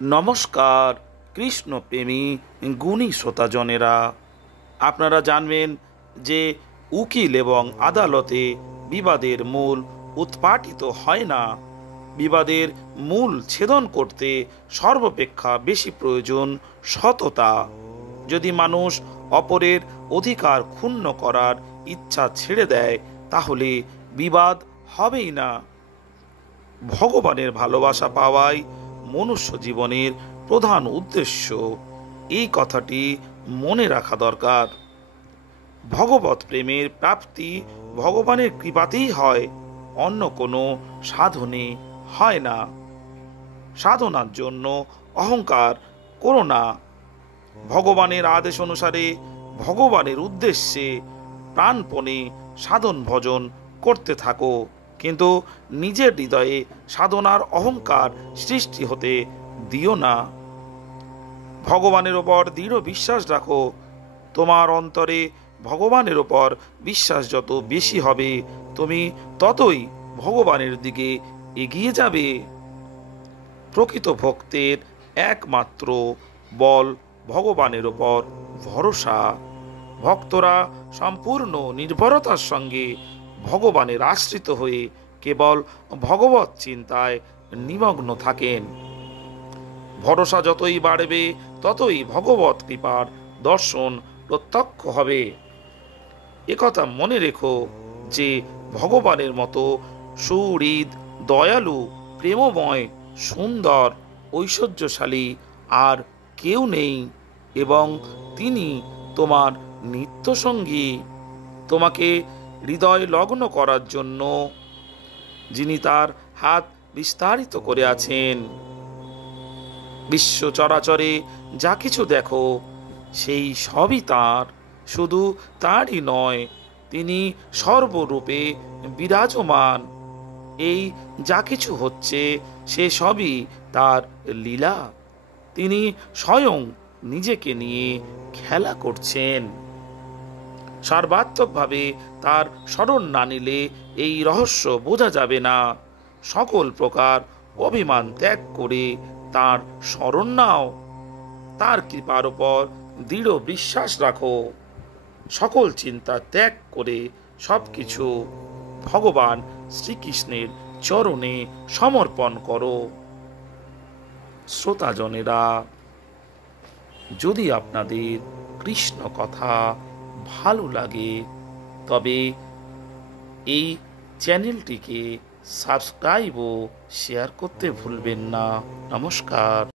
নমস্কার কৃষ্ণপ্রেমী গুণী শ্রোতাজনেরা, আপনারা জানবেন যে উকিল এবং আদালতে বিবাদের মূল উৎপাটিত হয় না। বিবাদের মূল ছেদন করতে সর্বাপেক্ষা বেশি প্রয়োজন সততা। যদি মানুষ অপরের অধিকার ক্ষুণ্ণ করার ইচ্ছা ছেড়ে দেয় তাহলে বিবাদ হবেই না। ভগবানের ভালোবাসা পাওয়াই মনুষ্য জীবনের প্রধান উদ্দেশ্য, এই কথাটি মনে রাখা দরকার। ভগবত প্রেমের প্রাপ্তি ভগবানের কৃপাতেই হয়, অন্য কোনো সাধনে হয় না। সাধনার জন্য অহংকার করো না। ভগবানের আদেশ অনুসারে ভগবানের উদ্দেশ্যে প্রাণপণে সাধন ভজন করতে থাকো, কিন্তু নিজের হৃদয়ে সাধনার অহংকার সৃষ্টি হতে দিও না। ভগবানের ওপর দৃঢ় বিশ্বাস রাখো। তোমার অন্তরে ভগবানের ওপর বিশ্বাস যত বেশি হবে, তুমি ততই ভগবানের দিকে এগিয়ে যাবে। প্রকৃত ভক্তের একমাত্র বল ভগবানের ওপর ভরসা। ভক্তরা সম্পূর্ণ নির্ভরতার সঙ্গে ভগবানের আশ্রিত হয়ে কেবল ভগবত চিন্তায় নিমগ্ন থাকেন। ভরসা যতই বাড়বে ততই ভগবত কৃপার দর্শন প্রত্যক্ষ হবে। একথা মনে রেখো যে ভগবানের মতো সুহৃদ, দয়ালু, প্রেমময়, সুন্দর, ঐশ্বর্যশালী আর কেউ নেই, এবং তিনি তোমার নিত্যসঙ্গী। তোমাকে হৃদয় লগ্ন করার জন্য যিনি তার হাত বিস্তারিত করে আছেন। বিশ্ব চরাচরে যা কিছু দেখো সেই সবই তাঁর, শুধু তাঁরই নয়, তিনি সর্বরূপে বিরাজমান। এই যা কিছু হচ্ছে সে সবই তার লীলা। তিনি স্বয়ং নিজেকে নিয়ে খেলা করছেন। সর্বাত্মকভাবে তার শরণ না নিলে এই রহস্য বোঝা যাবে না। সকল প্রকার অভিমান ত্যাগ করে তার শরণ নাও। তার কৃপার উপর দৃঢ় বিশ্বাস রাখো। সকল চিন্তা ত্যাগ করে সবকিছু ভগবান শ্রীকৃষ্ণের চরণে সমর্পণ করো। শ্রোতাজনেরা, যদি আপনাদের কৃষ্ণ কথা ভালো লাগে তবে এই চ্যানেলটিকে সাবস্ক্রাইব ও শেয়ার করতে ভুলবেন না। নমস্কার।